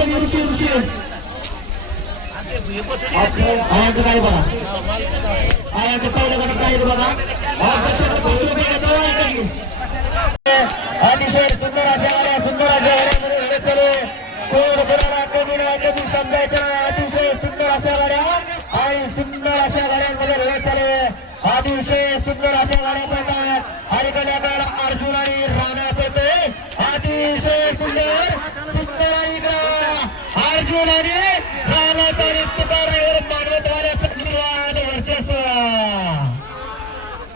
त्यांनी उशीर उशीर अतिशय सुंदर अशा वाड्या सुंदर अशा समजायचं अतिशय सुंदर अशा वाड्या आणि सुंदर अशा वाड्यांमध्ये लढत चालू अतिशय सुंदर अशा वाड्या पडतात हरिकल्याकर अर्जुन आणि राणा पडते अतिशय आणि राणाचा तुकारावर निर्वाण वर्चस्व.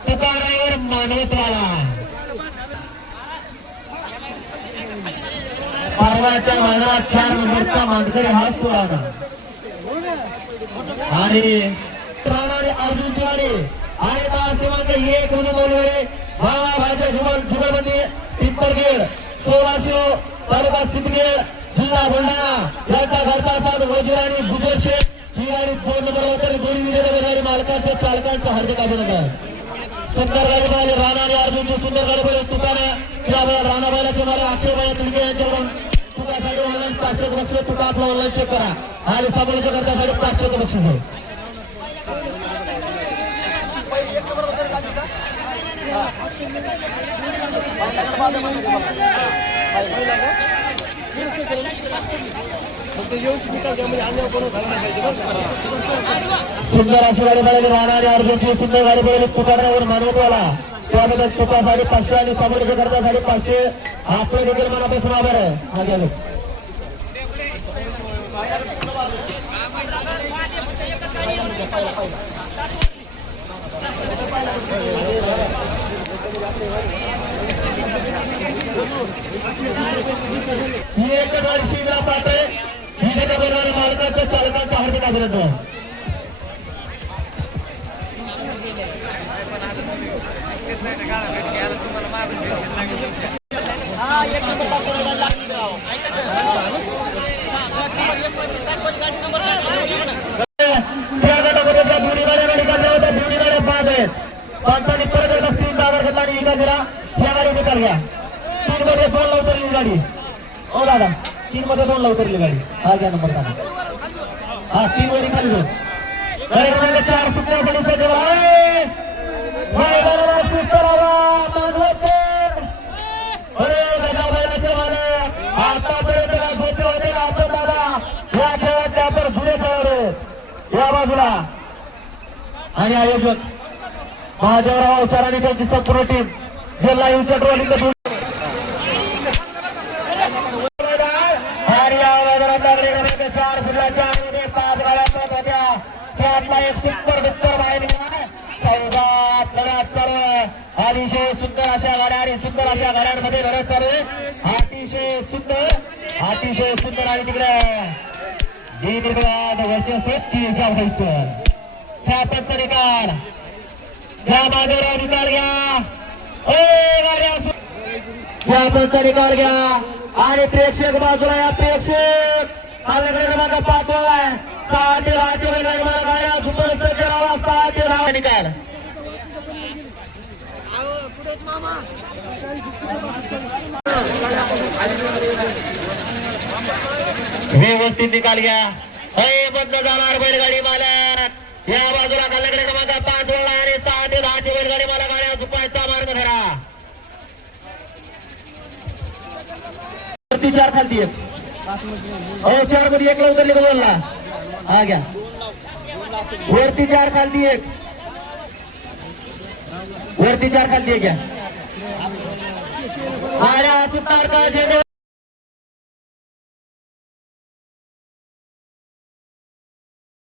तुकारावर मानवतवाला चार नंबरचा मानकरी हाच आणि अर्जुन चिवारी आणि पाच क्रमांक एक म्हणून बोलवे भावा भाईच्या जुगलबंदी पिंपरगेड सोळाशे तालुका सिद्धगेड जिल्हा बुलढाणा यांचा घरचा साथ वजीर आणि गुजर शेख ही गाडी दोन नंबर होते दोन्ही विजेते गाडी मालकांचे चालकांचं हार्दिक अभिनंदन सुंदर गाडी राणा आणि अर्जुनचे सुंदर गाडी पळाली तुकाने या राणा बैलाचे मला अक्षय बाया तुमचे यांच्याकडून तुकासाठी ऑनलाईन पाचशे बक्षीस तुका आपला ऑनलाईन चेक करा आणि समालोचन करण्यासाठी पाचशे बक्षीस आहे Thank you. सुंदर अशी गाडी पळाली राणा अर्जुनची सुंदर गाडी पळाली तुकारावर मानवतवाला त्याबद्दल तुकासाठी पाचशे आणि समालोचन करण्यासाठी पाचशे. आपले देखील मनापासून आभार आहे. Thank you. ही एक गाडी शिवला पाटे विजेता बनणाऱ्या मालकाचं चालकांचं हार्दिक गाडी होत्या दोन्ही बाद आहेत. पंचांनी परत एकदा तीन डावर घेतला आणि एका दिला या गाडी निकाल घ्या मध्ये दोन ला उतरली गाडी. हो दादा तीन मध्ये दोन ला उतरली गाडी. हा घ्या नंबर दादा. हा तीन मध्ये खाली दोन चार सुटल्या पोलिसाचे मैदानाला सुटरावा मानवतेर अरे गजाबाईलाचे मालक आतापर्यंत काय झोपे होते का आपण दादा. या खेळात आपण पुढे खेळाडू या बाजूला. आणि आयोजक. महादेवराव चराणी त्यांची संपूर्ण टीम जिल्हा युवच्या ट्रॉलिंग आपला एक सुपर डुक्कर बाहेर निघाला. चौदात लढत चालू आहे. अतिशय सुंदर अशा गाड्या आणि सुंदर अशा गाड्यांमध्ये लढत चालू आहे. अतिशय सुंदर अतिशय सुंदर आणि तिकडे जी निर्विवाद वर्चस्व तिच्या व्हायचं. ख्यातच निकाल. घ्या माधवराव निकाल घ्या. ओ गाड्या सु- निकाल घ्या. आणि प्रेक्षक बाजूला या प्रेक्षक. आल्याकडे क्रमांक पाचवा आहे निकाल. व्यवस्थित निकाल घ्या. हे बंद जाणार बैलगाडी मालक. या बाजूला कल्ल्याकडे क्रमांक पाच वेळा आणि सहा ते दहाचे बैलगाडी मालक गाड्या झुपायचा मार्ग वरती चार खालती एक हो चारमध्ये एक उतरली बदलला हा घ्या. वरती चार खालती एक. वरती चार खालती एक घ्या. आल्या सुतार का